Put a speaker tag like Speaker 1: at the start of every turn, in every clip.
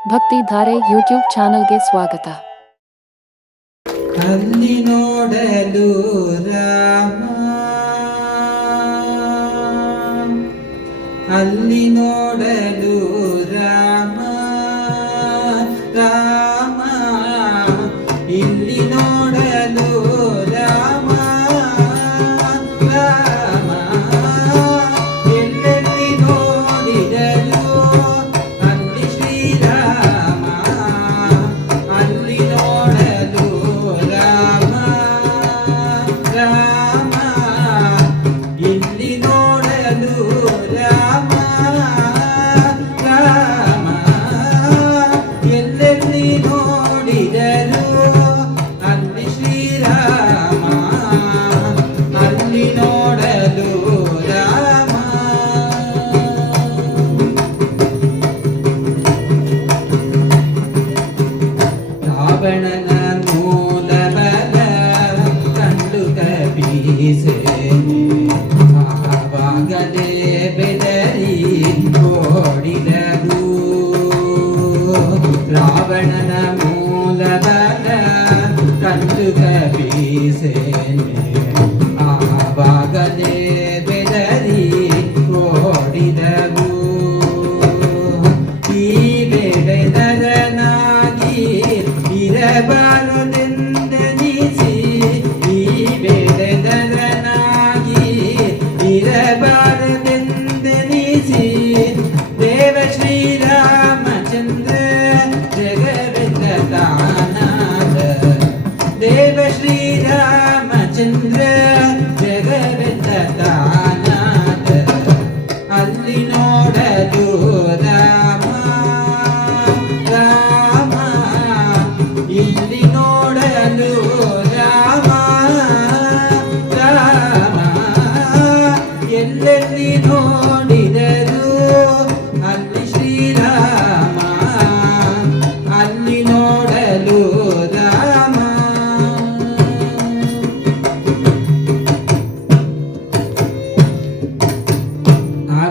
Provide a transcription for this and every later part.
Speaker 1: ಭಕ್ತಿ ಧಾರೆ ಯೂಟ್ಯೂಬ್ ಚಾನಲ್ಗೆ ಸ್ವಾಗತ
Speaker 2: ಅಲ್ಲಿ ನೋಡಲು ರಾಮ ಅಲ್ಲಿ ನೋಡಲು ರಾವಣನ ಮೂಲ ಬಲ ಕಂಡು ಕಪೀಸೇನೆ ಆವಾಗಲೇ ಬೆದರಿ ಓಡಿದವು ಈ ಬೆಳೆದರನಾಗಿ ಇರಬಾರದೆಂದನಿಸಿ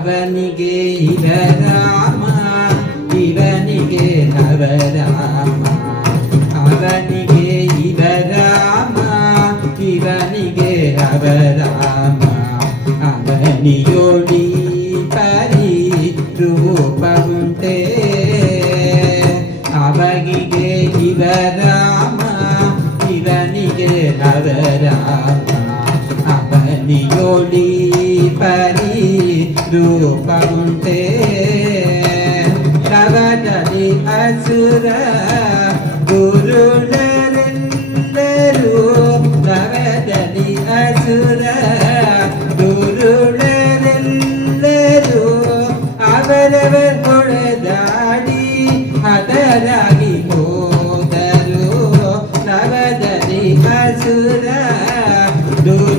Speaker 2: ಅವನಿಗೆ ಇವ ರಾಮ ಇವನಿಗೆ ನವರಾಮ ಅವನಿಗೆ ಇವ ರಾಮ ಇವನಿಗೆ ನವರಾಮ ಅವನಿಯೋಡಿ ಪರಿ ರೂಪವುಂಟೆ ಅವಗಿಗೆ ಇವ ರಾಮ ಇವನಿಗೆ ನವರಾಮ ಅವನಿಯೋಡಿ ಪರಿ ರೂಪವುಂಟೆ ನವದಲ್ಲಿ ಅಸುರ ಗುರುಳರೆಲ್ಲರೂ ನವದಲ್ಲಿ ಅಸುರ ಗುರುಳರೆಲ್ಲರೂ ಅವರವರ ಹೊಡೆದಾಡಿ ಅದರಾಗಿ ಹೋದರು ನವದಲ್ಲಿ ಅಸುರ ದುರುಳರೆಲ್ಲರೂ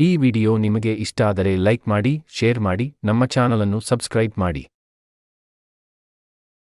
Speaker 3: ಈ ವಿಡಿಯೋ ನಿಮಗೆ ಇಷ್ಟಾದರೆ ಲೈಕ್ ಮಾಡಿ ಶೇರ್ ಮಾಡಿ ನಮ್ಮ ಚಾನಲನ್ನು ಸಬ್ಸ್ಕ್ರೈಬ್ ಮಾಡಿ.